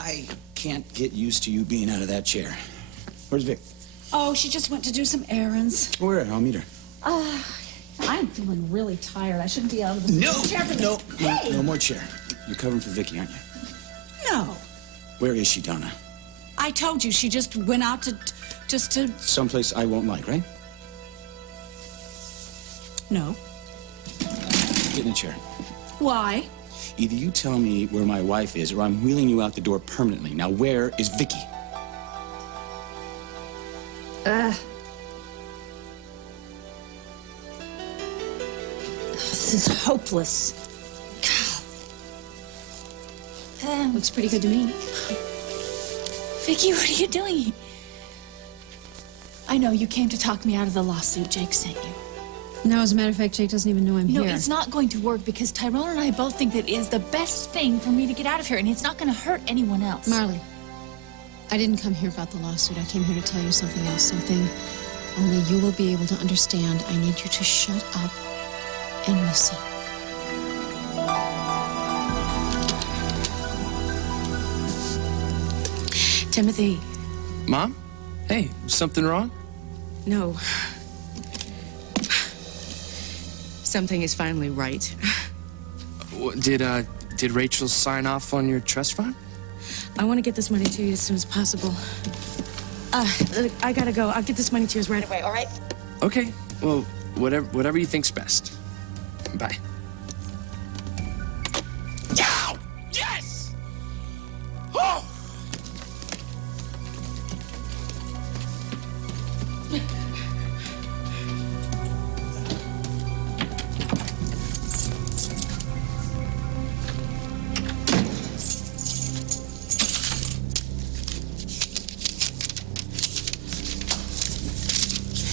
I can't get used to you being out of that chair. Where's Vic? Oh, she just went to do some errands. Where? I'll meet her. I'm feeling really tired. I shouldn't be out of this chair for No more chair. You're covering for Vicky, aren't you? No. Where is she, Donna? I told you, she just went out to... Someplace I won't like, right? No. Get in a chair. Why? Either you tell me where my wife is, or I'm wheeling you out the door permanently. Now, where is Vicky? This is hopeless. Looks pretty good to me. Vicky, what are you doing? I know you came to talk me out of the lawsuit Jake sent you. No, as a matter of fact, Jake doesn't even know I'm here. No, it's not going to work because Tyrone and I both think that it is the best thing for me to get out of here, and it's not going to hurt anyone else. Marley, I didn't come here about the lawsuit. I came here to tell you something else, something only you will be able to understand. I need you to shut up and listen. Timothy. Mom? Hey, something wrong? No. Something is finally right. Did Rachel sign off on your trust fund? I want to get this money to you as soon as possible. I gotta go. I'll get this money to you right away, all right? Okay, well, whatever you think's best. Bye. Yow! Yes! Oh!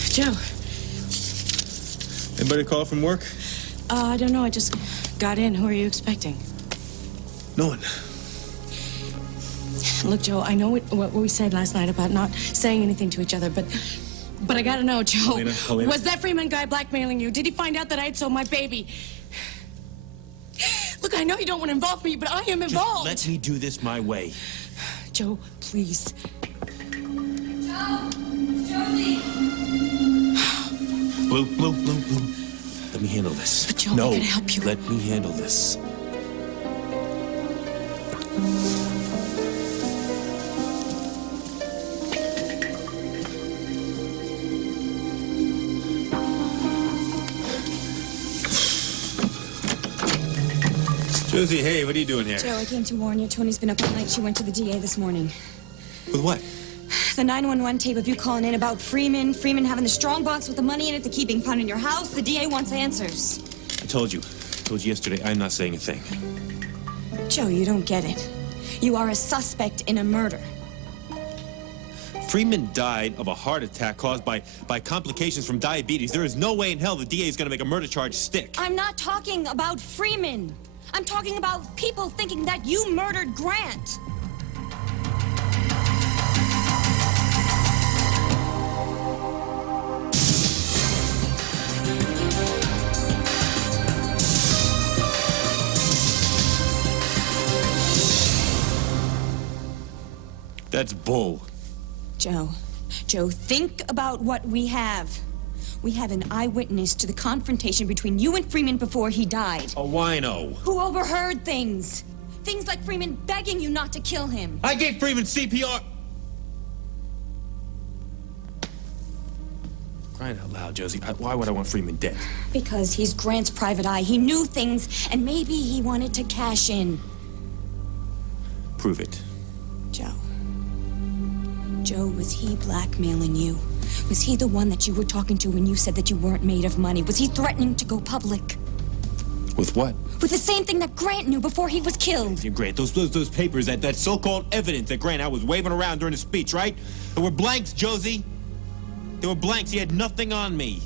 Joe. Anybody call from work? I don't know. I just got in. Who are you expecting? No one. Look, Joe, I know what we said last night about not saying anything to each other, but I gotta know, Joe. Helena. Was that Freeman guy blackmailing you? Did he find out that I had sold my baby? Look, I know you don't want to involve me, but I am involved. Let me do this my way. Joe, please. Joe! Josie! Blue. Let me handle this. But Joe, no, I gotta help you. Let me handle this. Josie, hey, what are you doing here? Joe, I came to warn you. Tony's been up all night. She went to the DA this morning. With what? The 911 tape of you calling in about Freeman having the strong box with the money in it, the key being found in your house. The DA wants answers. I told you yesterday, I'm not saying a thing. Joe, you don't get it. You are a suspect in a murder. Freeman died of a heart attack caused by complications from diabetes. There is no way in hell the DA is going to make a murder charge stick. I'm not talking about Freeman. I'm talking about people thinking that you murdered Grant. That's bull. Joe, think about what we have. We have an eyewitness to the confrontation between you and Freeman before he died. A wino. Who overheard things. Things like Freeman begging you not to kill him. I gave Freeman CPR. Crying out loud, Josie. Why would I want Freeman dead? Because he's Grant's private eye. He knew things, and maybe he wanted to cash in. Prove it. Joe, was he blackmailing you? Was he the one that you were talking to when you said that you weren't made of money? Was he threatening to go public? With what? With the same thing that Grant knew before he was killed. Yeah, Grant, those papers, that so-called evidence that Grant was waving around during his speech, right? There were blanks, Josie. There were blanks. He had nothing on me.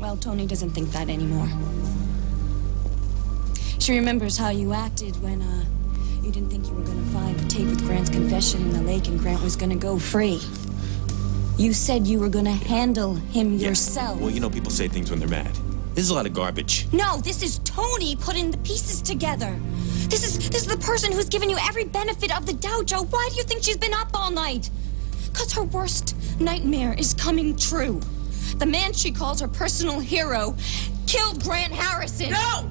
Well, Tony doesn't think that anymore. She remembers how you acted when, you didn't think you were going to find the tape with Grant's confession in the lake and Grant was going to go free. You said you were going to handle him yourself. Well, you know people say things when they're mad. This is a lot of garbage. No, this is Tony putting the pieces together. This is the person who's given you every benefit of the doubt, Joe. Why do you think she's been up all night? Because her worst nightmare is coming true. The man she calls her personal hero killed Grant Harrison. No!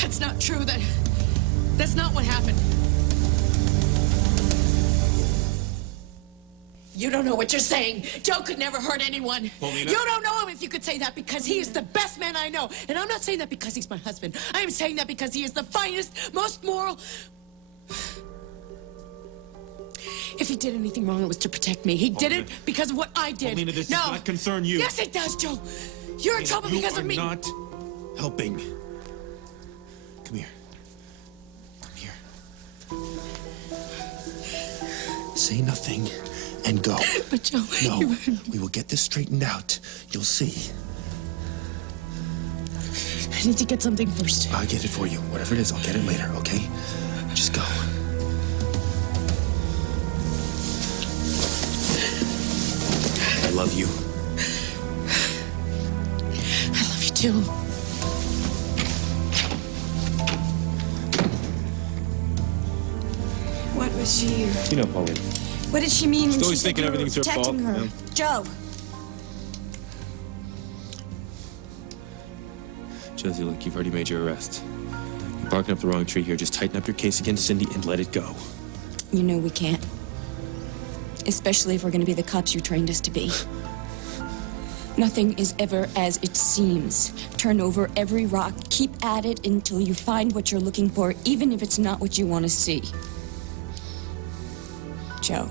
That's not true. That's not what happened. You don't know what you're saying. Joe could never hurt anyone. Paulina? You don't know him if you could say that because he is the best man I know. And I'm not saying that because he's my husband. I am saying that because he is the finest, most moral. If he did anything wrong, it was to protect me. He did it because of what I did. Paulina, this does not concern you. Yes, it does, Joe. You're in trouble because of me. You are not helping. Come here. Come here. Say nothing and go. But Joe, No, we will get this straightened out. You'll see. I need to get something first. I'll get it for you. Whatever it is, I'll get it later, okay? Just go. I love you. I love you too. What was she? You know, Pauline. What did she mean when always she said thinking you were everything's her fault, protecting her? you know? Joe. Josie, look, you've already made your arrest. You're barking up the wrong tree here. Just tighten up your case against Cindy and let it go. You know we can't. Especially if we're going to be the cops you trained us to be. Nothing is ever as it seems. Turn over every rock. Keep at it until you find what you're looking for, even if it's not what you want to see. Joe,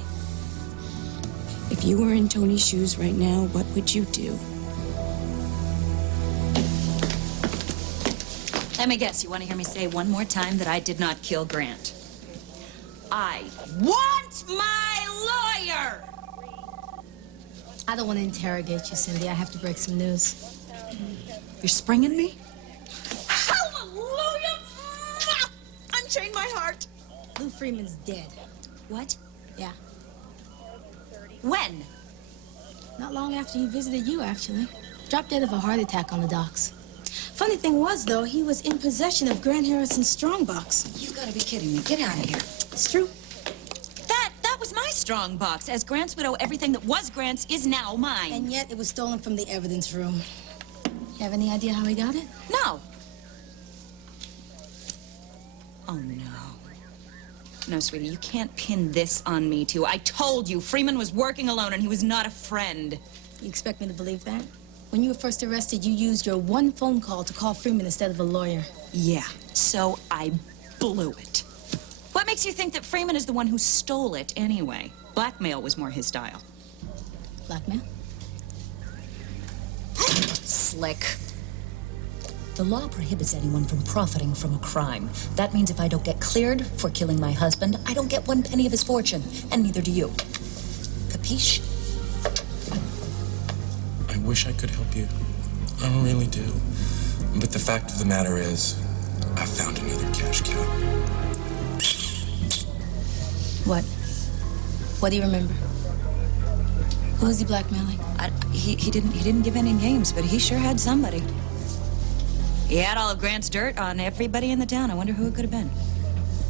if you were in Tony's shoes right now, what would you do? Let me guess, you want to hear me say one more time that I did not kill Grant? I want my lawyer! I don't want to interrogate you, Cindy. I have to break some news. You're springing me? Hallelujah! Unchain my heart. Lou Freeman's dead. What? Yeah. When? Not long after he visited you, actually. Dropped dead of a heart attack on the docks. Funny thing was, though, he was in possession of Grant Harrison's strongbox. You've got to be kidding me. Get out of here. It's true. That was my strong box. As Grant's widow, everything that was Grant's is now mine. And yet it was stolen from the evidence room. You have any idea how he got it? No. Oh, no. No, sweetie, you can't pin this on me, too. I told you, Freeman was working alone and he was not a friend. You expect me to believe that? When you were first arrested, you used your one phone call to call Freeman instead of a lawyer. Yeah, so I blew it. What makes you think that Freeman is the one who stole it anyway? Blackmail was more his style. Blackmail? Slick. The law prohibits anyone from profiting from a crime. That means if I don't get cleared for killing my husband, I don't get one penny of his fortune, and neither do you. Capiche? I wish I could help you. I really do. But the fact of the matter is, I found another cash cow. What? What do you remember? Who was he blackmailing? He didn't give any names, but he sure had somebody. He had all of Grant's dirt on everybody in the town. I wonder who it could have been.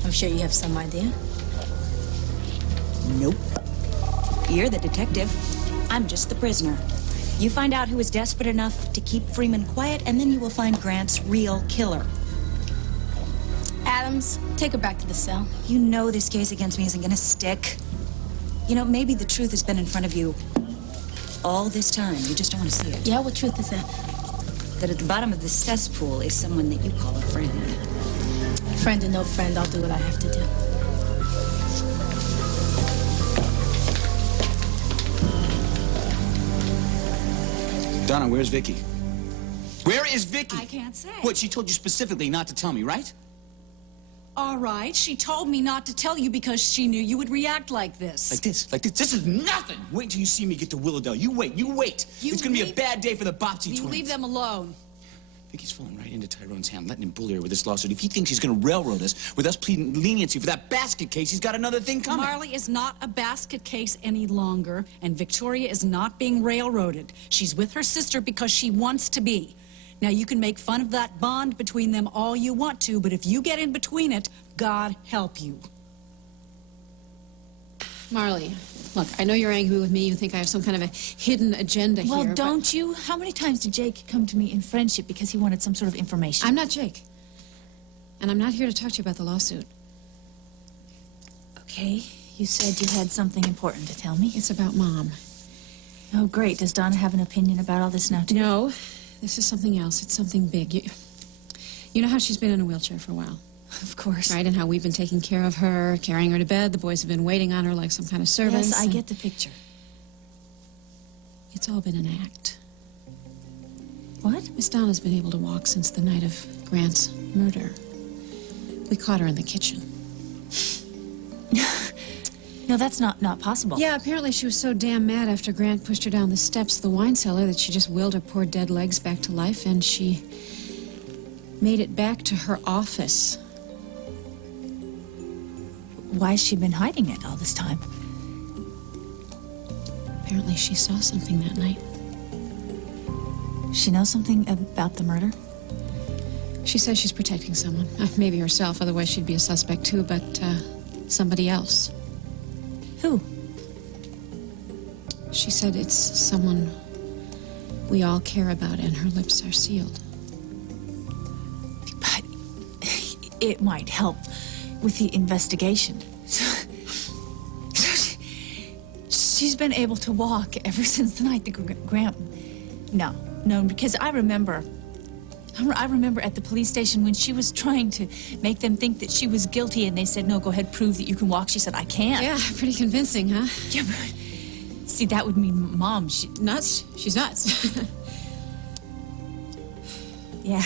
I'm sure you have some idea. Nope. You're the detective. I'm just the prisoner. You find out who is desperate enough to keep Freeman quiet, and then you will find Grant's real killer. Adams, take her back to the cell. You know this case against me isn't gonna stick. You know, maybe the truth has been in front of you all this time. You just don't want to see it. Yeah, what truth is that? That at the bottom of the cesspool is someone that you call a friend. Friend or no friend, I'll do what I have to do. Donna, where's Vicky? Where is Vicky? I can't say. What, she told you specifically not to tell me, right? All right, she told me not to tell you because she knew you would react like this. Like this, like this. This is nothing. Wait till you see me get to Willowdale. You wait, you wait. It's gonna be a bad day for the Bopsy twins. You leave them alone. Vicky's falling right into Tyrone's hand, letting him bully her with this lawsuit. If he thinks he's gonna railroad us with us pleading leniency for that basket case, he's got another thing coming. Marley is not a basket case any longer, and Victoria is not being railroaded. She's with her sister because she wants to be. Now, you can make fun of that bond between them all you want to, but if you get in between it, God help you. Marley, look, I know you're angry with me. You think I have some kind of a hidden agenda here. Well, but don't you? How many times did Jake come to me in friendship because he wanted some sort of information? I'm not Jake. And I'm not here to talk to you about the lawsuit. Okay, you said you had something important to tell me. It's about Mom. Oh, great. Does Donna have an opinion about all this now, too? No, this is something else. It's something big. You know how she's been in a wheelchair for a while? Of course. Right, and how we've been taking care of her, carrying her to bed. The boys have been waiting on her like some kind of servants. Yes, I get the picture. It's all been an act. What? Miss Donna's been able to walk since the night of Grant's murder. We caught her in the kitchen. No, that's not possible. Yeah, apparently she was so damn mad after Grant pushed her down the steps of the wine cellar that she just willed her poor dead legs back to life, and she made it back to her office. Why has she been hiding it all this time? Apparently she saw something that night. She knows something about the murder? She says she's protecting someone. Maybe herself, otherwise she'd be a suspect too, but somebody else. Who? She said it's someone we all care about, and her lips are sealed. But it might help with the investigation. She's been able to walk ever since the night the Grant... No, because I remember at the police station when she was trying to make them think that she was guilty, and they said, no, go ahead, prove that you can walk. She said, I can't. Yeah, pretty convincing, huh? Yeah, but see, that would mean Mom, Nuts? She's nuts. Yeah.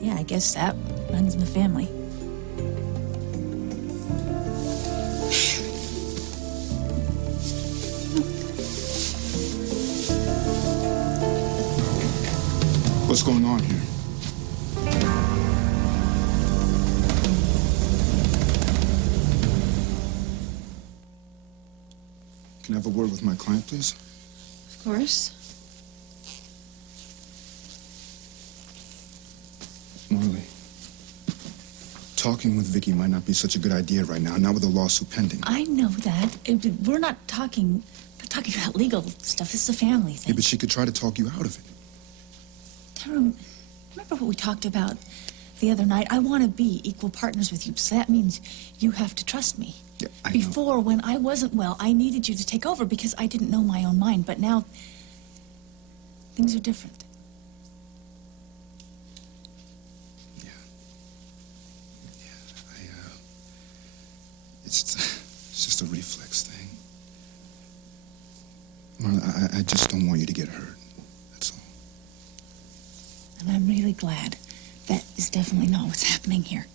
Yeah, I guess that runs in the family. What's going on here? Can I have a word with my client, please? Of course. Marley, talking with Vicky might not be such a good idea right now, not with a lawsuit pending. I know that. We're not talking about legal stuff. This is a family thing. Yeah, but she could try to talk you out of it. Tyrone, remember what we talked about the other night? I want to be equal partners with you, so that means you have to trust me. Yeah, I know. Before, when I wasn't well, I needed you to take over because I didn't know my own mind, but now things are different. It's just a reflex thing. Marla, I just don't want you to get hurt. That's all. And I'm really glad. That is definitely not what's happening here.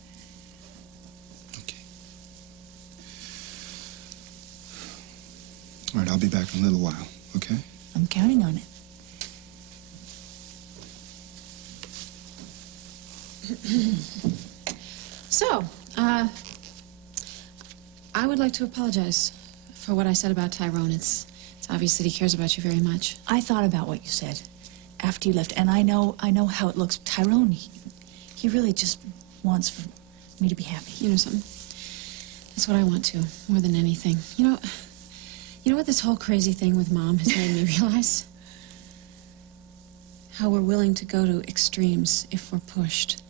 Okay. All right, I'll be back in a little while, okay? I'm counting on it. So, I would like to apologize for what I said about Tyrone. It's obvious that he cares about you very much. I thought about what you said after you left, and I know how it looks. Tyrone, he really just wants for me to be happy. You know something? That's what I want to, more than anything. You know what this whole crazy thing with Mom has made me realize? How we're willing to go to extremes if we're pushed.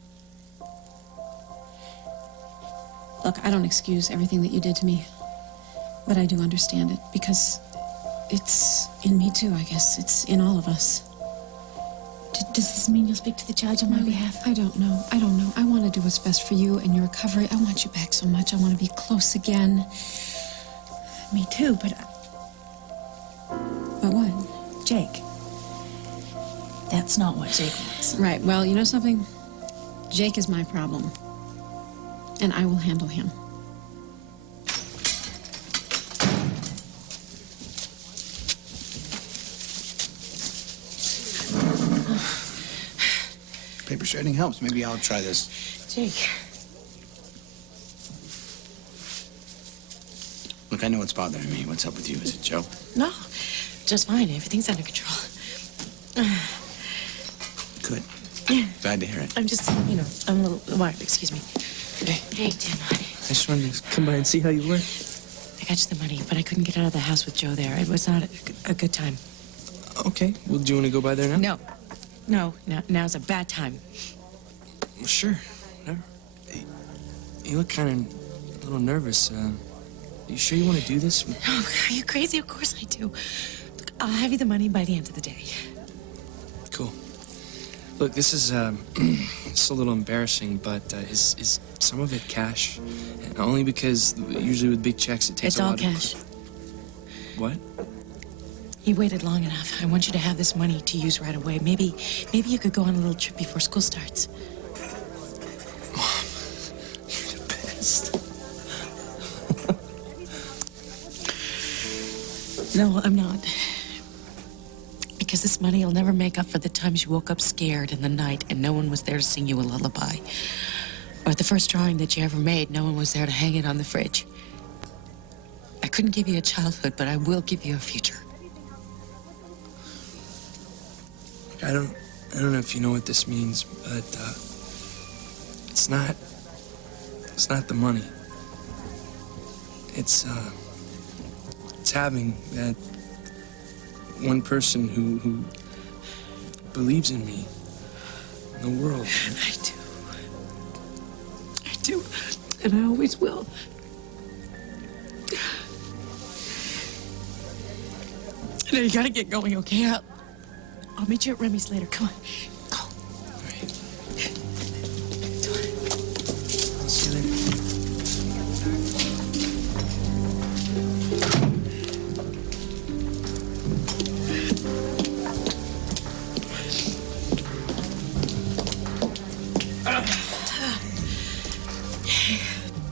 Look, I don't excuse everything that you did to me, but I do understand it, because it's in me too, I guess. It's in all of us. Does this mean you'll speak to the judge on my behalf? I don't know. I want to do what's best for you and your recovery. I want you back so much. I want to be close again. Me too, but... But what? Jake. That's not what Jake wants. Right. Well, you know something? Jake is my problem. And I will handle him. Paper shredding helps. Maybe I'll try this. Jake. Look, I know what's bothering me. What's up with you? Is it Joe? No, just fine. Everything's under control. Good. Glad to hear it. I'm just, I'm a little wired. Excuse me. Hey, Tim. I just wanted to come by and see how you were. I got you the money, but I couldn't get out of the house with Joe there. It was not a good time. Okay. Well, do you want to go by there now? No. Now's a bad time. Well, sure. Whatever. Hey, you look kind of a little nervous. You sure you want to do this? Oh, are you crazy? Of course I do. Look, I'll have you the money by the end of the day. Cool. Look, this is it's a little embarrassing, but is some of it cash? And only because usually with big checks it takes It's a all lot cash. What? You waited long enough. I want you to have this money to use right away. Maybe you could go on a little trip before school starts. Mom, you're the best. No, I'm not. Because this money will never make up for the times you woke up scared in the night and no one was there to sing you a lullaby. Or at the first drawing that you ever made, no one was there to hang it on the fridge. I couldn't give you a childhood, but I will give you a future. I don't know if you know what this means, but it's not the money. It's having that one person who believes in me in the world. I do, and I always will. Now you gotta get going, okay? I'll meet you at Remy's later. Come on. Go. All right. I'll see you later.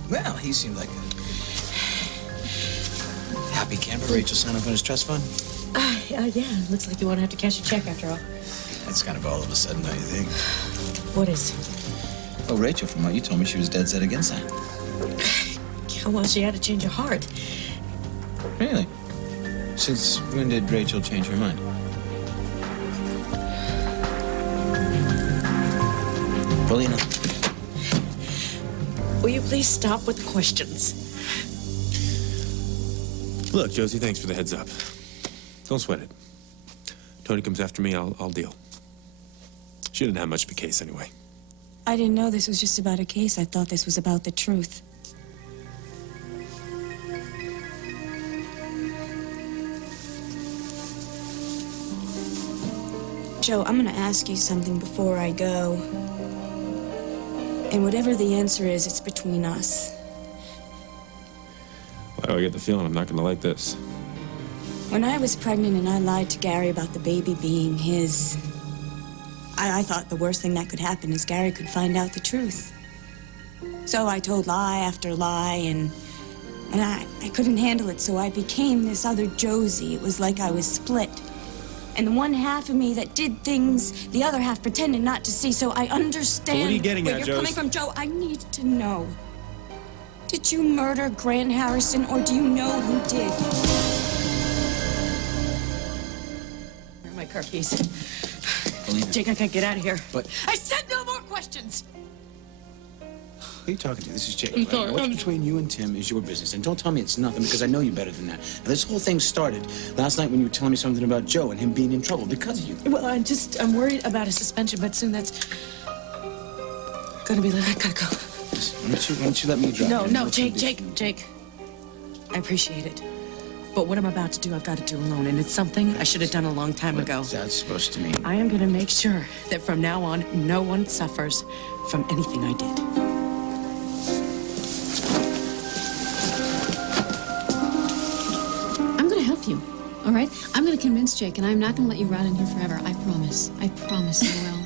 Well, he seemed like a happy camper. Rachel signed up on his trust fund. Yeah. Looks like you won't have to cash a check after all. That's kind of all of a sudden, don't you think? What is? Well, Rachel, from what you told me, she was dead set against that. Yeah, well, she had to change her heart. Really? Since when did Rachel change her mind? Well, you know. Will you please stop with the questions? Look, Josie, thanks for the heads up. Don't sweat it. Tony comes after me, I'll deal. She didn't have much of a case anyway. I didn't know this was just about a case. I thought this was about the truth. Joe, I'm gonna ask you something before I go. And whatever the answer is, it's between us. Why do I get the feeling I'm not gonna like this? When I was pregnant and I lied to Gary about the baby being his, I thought the worst thing that could happen is Gary could find out the truth. So I told lie after lie, and I couldn't handle it, so I became this other Josie. It was like I was split. And the one half of me that did things, the other half pretended not to see, so I understand What are you getting where at, you're coming Jose? from. Joe, I need to know. Did you murder Grant Harrison, or do you know who did? Where are my car keys? Believe Jake, I gotta get out of here. But I said no more questions! who are you talking to? This is Jake. I'm right? sorry. What's between you and Tim is your business. And don't tell me it's nothing, because I know you better than that. Now, this whole thing started last night when you were telling me something about Joe and him being in trouble because of you. Well, I'm worried about a suspension, but soon that's gonna be late. I gotta go. Why don't you let me drive? No, Jake. I appreciate it. But what I'm about to do, I've got to do alone, and it's something I should have done a long time ago. What's that supposed to mean? I am gonna make sure that from now on, no one suffers from anything I did. I'm going to help you, all right? I'm going to convince Jake, and I'm not going to let you rot in here forever. I promise. I promise I will.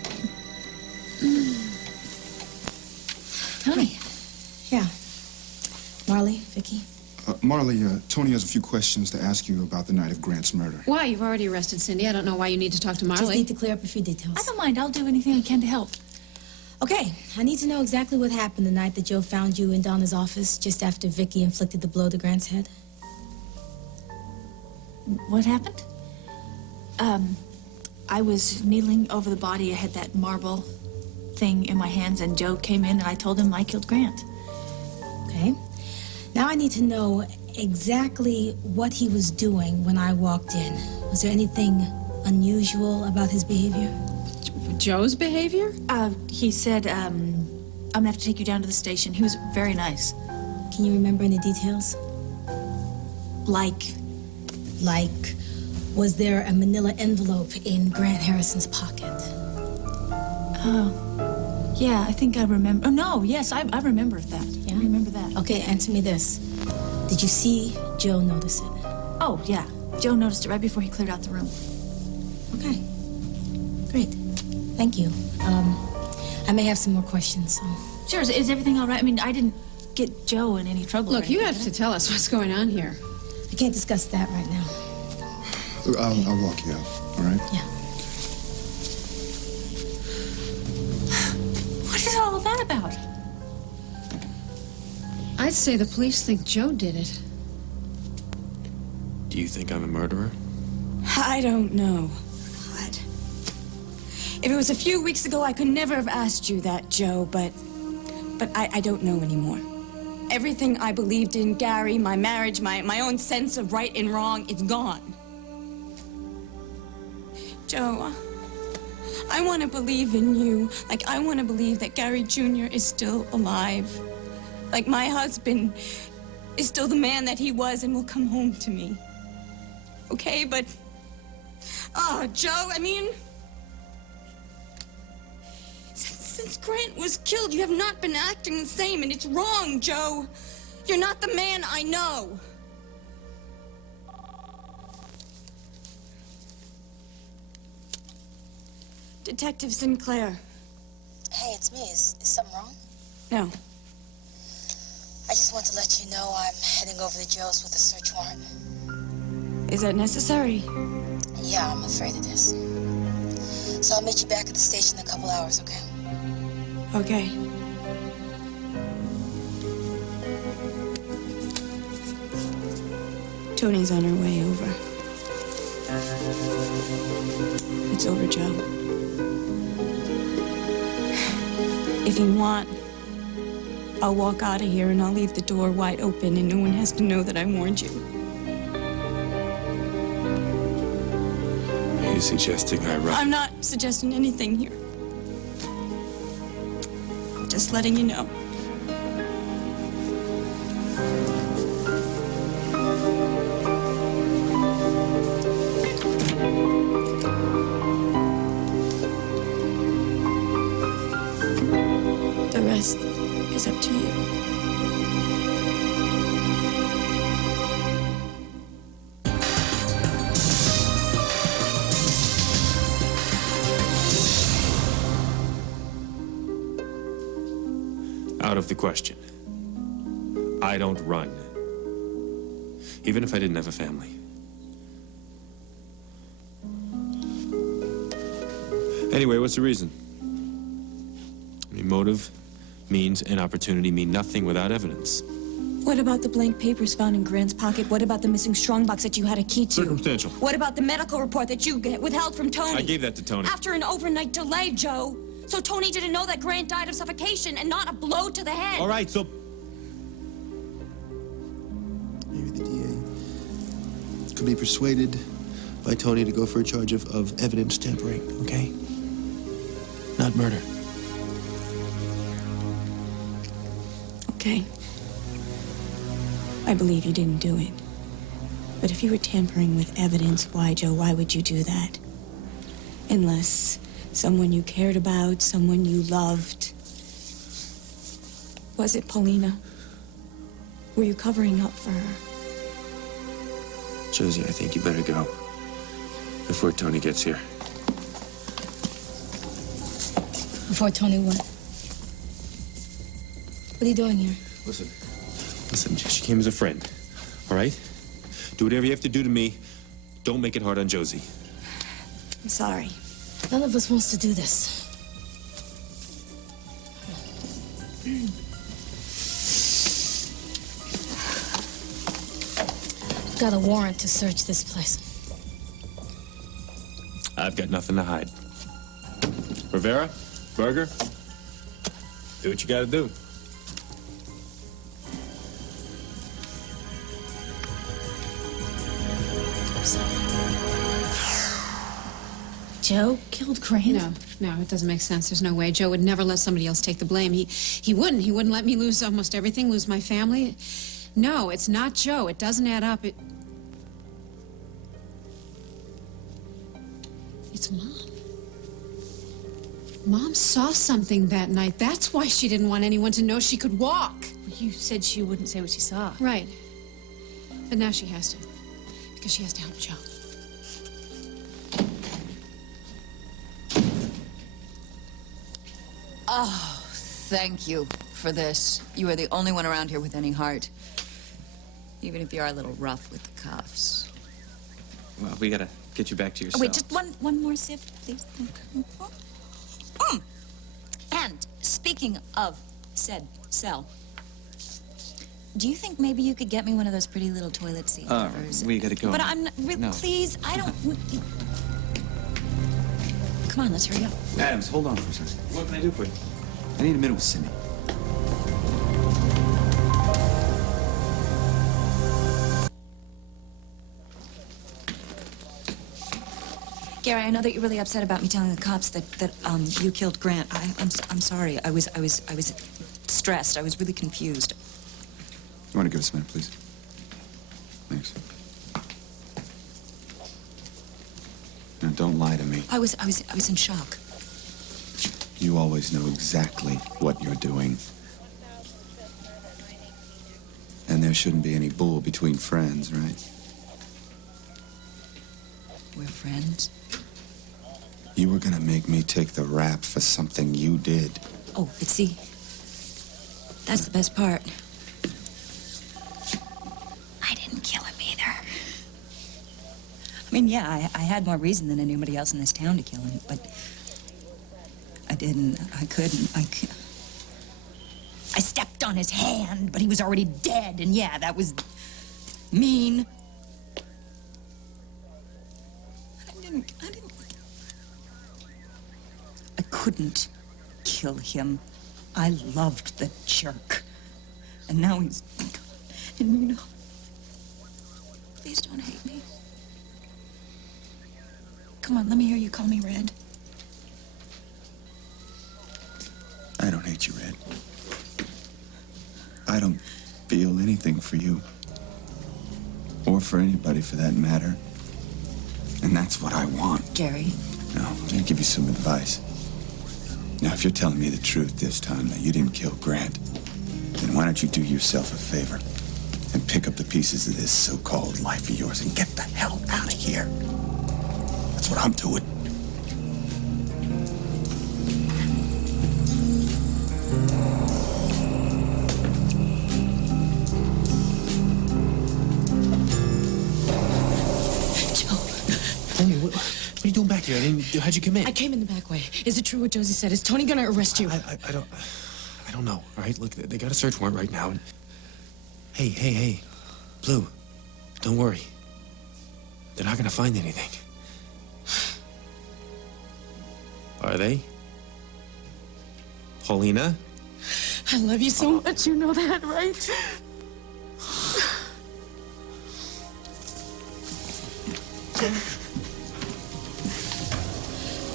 Tony. Yeah. Marley, Vicky. Marley, Tony has a few questions to ask you about the night of Grant's murder. Why? You've already arrested Cindy. I don't know why you need to talk to Marley. Just need to clear up a few details. I don't mind. I'll do anything I can to help. Okay, I need to know exactly what happened the night that Joe found you in Donna's office just after Vicky inflicted the blow to Grant's head. What happened? I was kneeling over the body. I had that marble thing in my hands, and Joe came in, and I told him I killed Grant. Okay. Now I need to know exactly what he was doing when I walked in. Was there anything unusual about his behavior? Joe's behavior? He said, I'm gonna have to take you down to the station. He was very nice. Can you remember any details? Like, was there a manila envelope in Grant Harrison's pocket? oh, yeah, I think I remember. Oh, no, yes, I remember that. Yeah? I remember that. Okay, answer me this. Did you see Joe notice it? Oh, yeah. Joe noticed it right before he cleared out the room. Okay. Great. Thank you. I may have some more questions, so... Sure, is everything all right? I mean, I didn't get Joe in any trouble. Look, you have to tell us what's going on here. I can't discuss that right now. Look, I'll walk you out, all right? Yeah. What is all of that about? I'd say the police think Joe did it. Do you think I'm a murderer? I don't know. God. If it was a few weeks ago, I could never have asked you that, Joe, but I don't know anymore. Everything I believed in, Gary, my marriage, my own sense of right and wrong, it's gone. Joe, I want to believe in you. Like, I want to believe that Gary Jr. is still alive. Like, my husband is still the man that he was and will come home to me. Okay, but... Oh, Joe, I mean... Since Grant was killed, you have not been acting the same, and it's wrong, Joe. You're not the man I know. Detective Sinclair. Hey, it's me. Is something wrong? No. I just want to let you know I'm heading over to Joe's with a search warrant. Is that necessary? Yeah, I'm afraid it is. So I'll meet you back at the station in a couple hours, okay? Okay. Tony's on her way over. It's over, Joe. If you want, I'll walk out of here and I'll leave the door wide open and no one has to know that I warned you. Are you suggesting I run? I'm not suggesting anything here. Just letting you know. The rest is up to you. Out of the question. I don't run. Even if I didn't have a family. Anyway, what's the reason? I mean, motive, means, and opportunity mean nothing without evidence. What about the blank papers found in Grant's pocket? What about the missing strongbox that you had a key to? Circumstantial. What about the medical report that you withheld from Tony? I gave that to Tony. After an overnight delay, Joe. So Tony didn't know that Grant died of suffocation and not a blow to the head. All right, so... Maybe the DA could be persuaded by Tony to go for a charge of evidence tampering, okay? Not murder. Okay. I believe you didn't do it. But if you were tampering with evidence, why, Joe, why would you do that? Unless someone you cared about, someone you loved. Was it Paulina? Were you covering up for her? Josie, I think you better go before Tony gets here. Before Tony what? What are you doing here? Listen, she came as a friend, all right? Do whatever you have to do to me. Don't make it hard on Josie. I'm sorry. None of us wants to do this. Got a warrant to search this place. I've got nothing to hide. Rivera, Berger, do what you gotta do. Joe killed Grant? No, it doesn't make sense. There's no way. Joe would never let somebody else take the blame. He wouldn't. He wouldn't let me lose almost everything, lose my family. No, it's not Joe. It doesn't add up. It's Mom. Mom saw something that night. That's why she didn't want anyone to know she could walk. You said she wouldn't say what she saw. Right. But now she has to. Because she has to help Joe. Oh, thank you for this. You are the only one around here with any heart. Even if you are a little rough with the cuffs. Well, we gotta get you back to your Oh, cell. wait, just one more sip, please. And speaking of said cell, do you think maybe you could get me one of those pretty little toilet seat covers? We gotta go. But I'm not, No. please, I don't. Come on, let's hurry up. Adams, hold on for a second. What can I do for you? I need a minute with Cindy. Gary, I know that you're really upset about me telling the cops that you killed Grant. I'm sorry. I was stressed. I was really confused. You want to give us a minute, please? Thanks. Now, don't lie to me. I was in shock. You always know exactly what you're doing. And there shouldn't be any bull between friends, right? We're friends. You were gonna make me take the rap for something you did. Oh, but see, that's the best part. I didn't kill him either. I mean, yeah, I had more reason than anybody else in this town to kill him, but I didn't. I couldn't. I stepped on his hand, but he was already dead, and yeah, that was mean. I couldn't kill him. I loved the jerk. And now he's... And you know... Please don't hate me. Come on, let me hear you call me Red. I don't hate you, Red. I don't feel anything for you. Or for anybody, for that matter. And that's what I want. Gary. Now, I'm gonna give you some advice. Now, if you're telling me the truth this time, that you didn't kill Grant, then why don't you do yourself a favor and pick up the pieces of this so-called life of yours and get the hell out of here? That's what I'm doing. What are you doing back here? How'd you come in? I came in the back way. Is it true what Josie said? Is Tony gonna arrest you? I don't know. All right, look, they got a search warrant right now. And... Hey, Blue, don't worry. They're not gonna find anything. Are they? Paulina? I love you so much. You know that, right?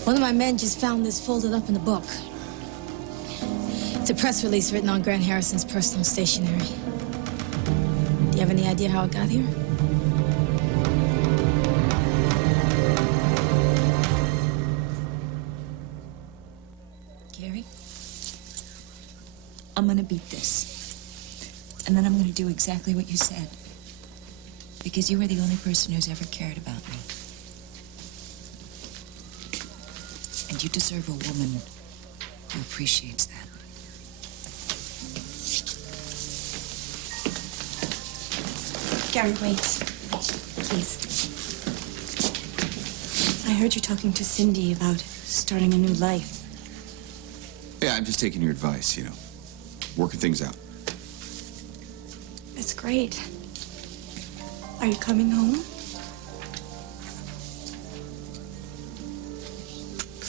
One of my men just found this folded up in a book. It's a press release written on Grant Harrison's personal stationery. Do you have any idea how it got here? Gary, I'm gonna beat this. And then I'm gonna do exactly what you said. Because you were the only person who's ever cared about me. And you deserve a woman who appreciates that. Gary, wait. Please. I heard you talking to Cindy about starting a new life. Yeah, I'm just taking your advice, working things out. That's great. Are you coming home?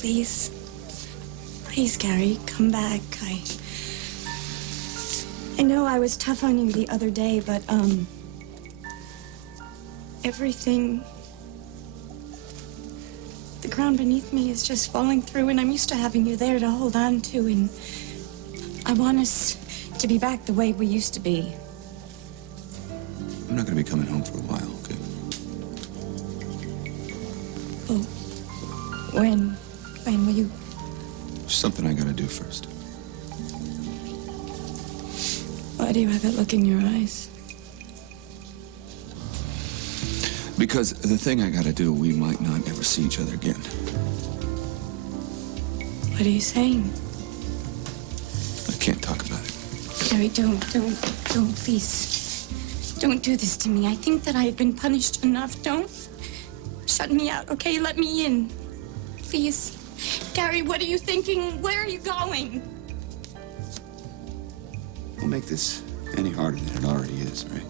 please. Please, Gary, come back. I know I was tough on you the other day, but, everything... The ground beneath me is just falling through, and I'm used to having you there to hold on to, and I want us to be back the way we used to be. I'm not gonna be coming home for a while, okay? Oh, when will you? There's something I gotta do first. Why do you have that look in your eyes? Because the thing I gotta do, we might not ever see each other again. What are you saying? I can't talk about it. Gary, don't, please. Don't do this to me. I think that I have been punished enough. Don't shut me out, okay? Let me in. Please. Gary, what are you thinking? Where are you going? Don't make this any harder than it already is, right?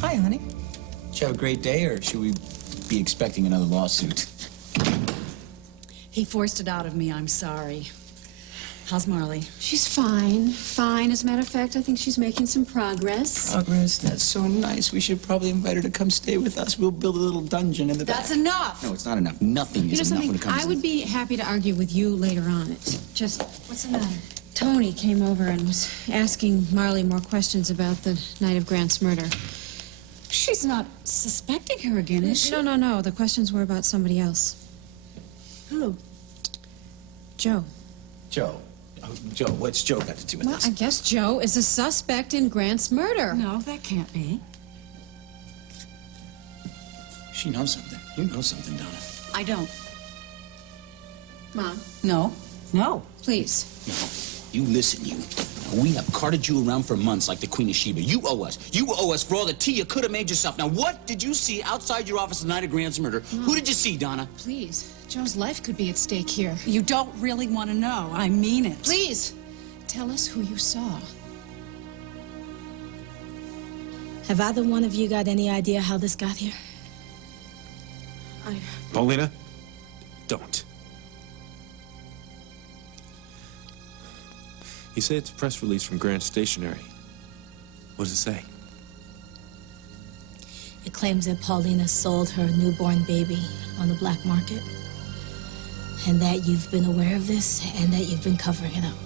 Hi, honey. Did you have a great day, or should we be expecting another lawsuit? He forced it out of me. I'm sorry. How's Marley? She's fine. Fine. As a matter of fact, I think she's making some progress. Progress? That's so nice. We should probably invite her to come stay with us. We'll build a little dungeon in the back. That's enough. No, it's not enough. Nothing You know is enough something? when it comes I to... would be happy to argue with you later on. It's just... What's the matter? Tony came over and was asking Marley more questions about the night of Grant's murder. She's not suspecting her again, is she? No. The questions were about somebody else. Who? Joe. Joe. Oh, Joe, what's Joe got to do with Well, this? I guess Joe is a suspect in Grant's murder. No, that can't be. She knows something. You know something, Donna. I don't. Mom. No. No. Please. No. You listen, you. We have carted you around for months like the Queen of Sheba. You owe us. You owe us for all the tea you could have made yourself. Now, what did you see outside your office the night of Grant's murder? Mom. Who did you see, Donna? Please. Joe's life could be at stake here. You don't really want to know. I mean it. Please. Tell us who you saw. Have either one of you got any idea how this got here? Paulina, don't. You say it's a press release from Grant Stationery. What does it say? It claims that Paulina sold her newborn baby on the black market, and that you've been aware of this, and that you've been covering it up.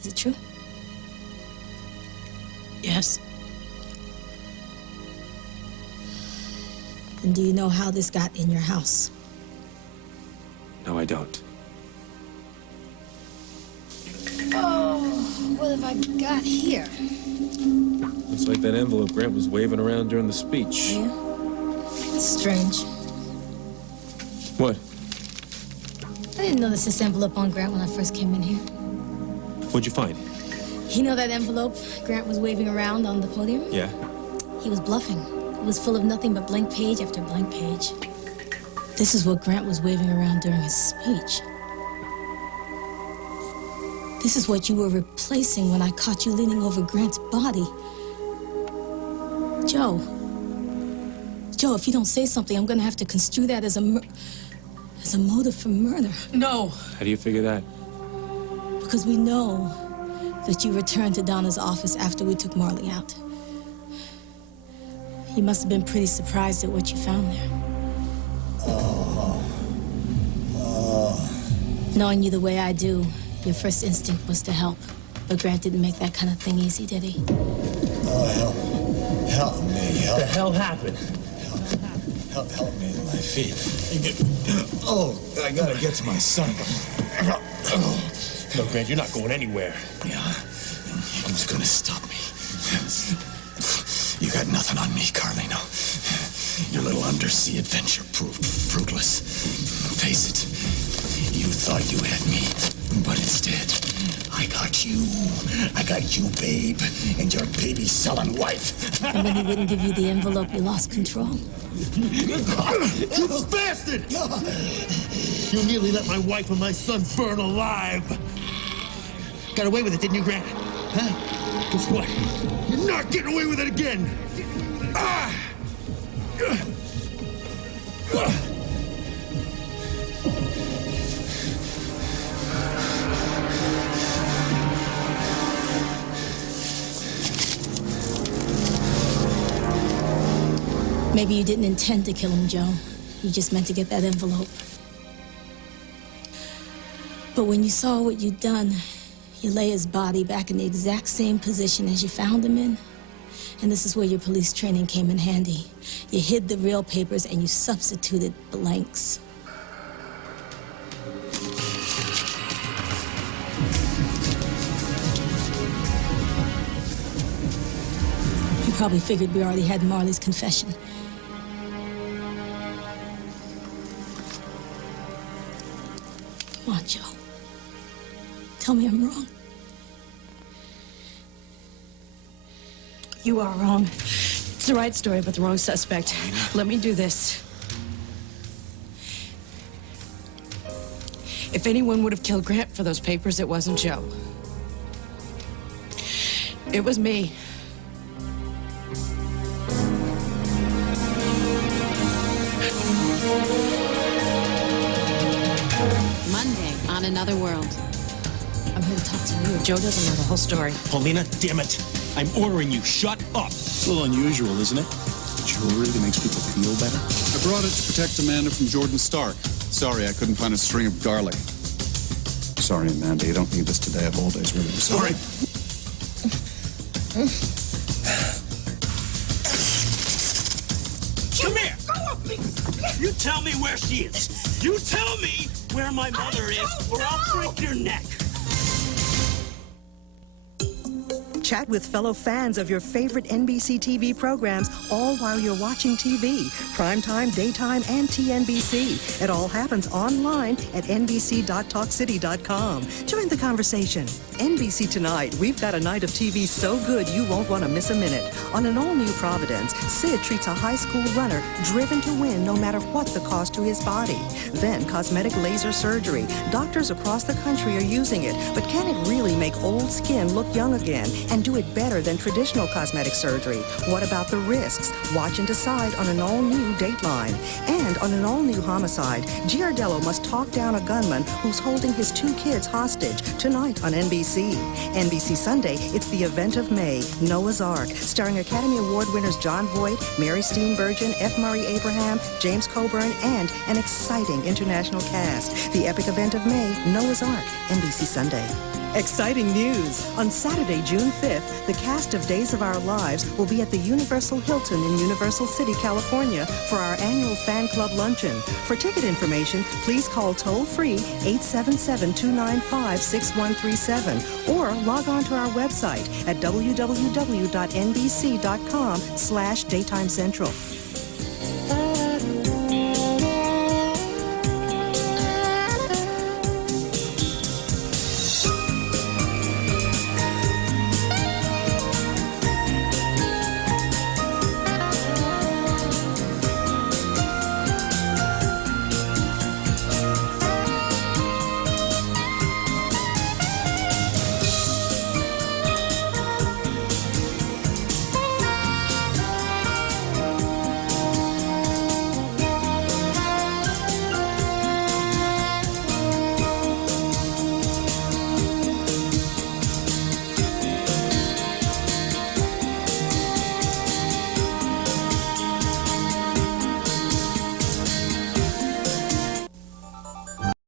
Is it true? Yes. And do you know how this got in your house? No, I don't. Oh, what have I got here? Looks like that envelope Grant was waving around during the speech. Yeah? It's strange. What? I didn't notice this envelope on Grant when I first came in here. What'd you find? You know that envelope Grant was waving around on the podium? Yeah. He was bluffing. It was full of nothing but blank page after blank page. This is what Grant was waving around during his speech. This is what you were replacing when I caught you leaning over Grant's body. Joe. Joe, if you don't say something, I'm gonna have to construe that as a motive for murder. No. How do you figure that? Because we know that you returned to Donna's office after we took Marley out. You must have been pretty surprised at what you found there. Knowing you the way I do, your first instinct was to help. But Grant didn't make that kind of thing easy, did he? Oh, help me. What the hell happened? Help me to my feet. Oh, I gotta get to my son. No, Grant, you're not going anywhere. Yeah, who's gonna stop me? You got nothing on me, Carlino. Your little undersea adventure proved fruitless. Face it, you thought you had me, but instead, I got you. I got you, babe, and your baby-selling wife. And when he wouldn't give you the envelope, you lost control. You bastard! You nearly let my wife and my son burn alive. Got away with it, didn't you, Grant? Huh? Guess what? You're not getting away with it again. Ah! Maybe you didn't intend to kill him, Joe. You just meant to get that envelope. But when you saw what you'd done, you lay his body back in the exact same position as you found him in. And this is where your police training came in handy. You hid the real papers and you substituted blanks. You probably figured we already had Marley's confession. Come on, Joe. Tell me I'm wrong. You are wrong. It's the right story, but the wrong suspect. Let me do this. If anyone would have killed Grant for those papers, it wasn't Joe. It was me. Monday on Another World. I'm here to talk to you. Joe doesn't know the whole story. Paulina, damn it. I'm ordering you. Shut up. It's a little unusual, isn't it? Jewelry that makes people feel better. I brought it to protect Amanda from Jordan Stark. Sorry, I couldn't find a string of garlic. Sorry, Amanda, you don't need this today. I have all day's rhythm. Sorry. Come here! You tell me where she is. You tell me where my mother is, or I'll break your neck. Chat with fellow fans of your favorite NBC TV programs, all while you're watching TV. Primetime, daytime, and TNBC. It all happens online at nbc.talkcity.com. Join the conversation. NBC Tonight, we've got a night of TV so good you won't want to miss a minute. On an all-new Providence, Sid treats a high school runner driven to win no matter what the cost to his body. Then cosmetic laser surgery. Doctors across the country are using it, but can it really make old skin look young again and do it better than traditional cosmetic surgery? What about the risks? Watch and decide on an all-new Dateline. And on an all-new Homicide, Giardello must talk down a gunman who's holding his 2 kids hostage tonight on NBC. NBC Sunday, it's the event of May, Noah's Ark, starring Academy Award winners Jon Voight, Mary Steenburgen, F. Murray Abraham, James Coburn, and an exciting international cast. The epic event of May, Noah's Ark, NBC Sunday. Exciting news! On Saturday, June 5th, the cast of Days of Our Lives will be at the Universal Hilton in Universal City, California for our annual fan club luncheon. For ticket information, please call toll-free 877-295-6137 or log on to our website at www.nbc.com/daytimecentral.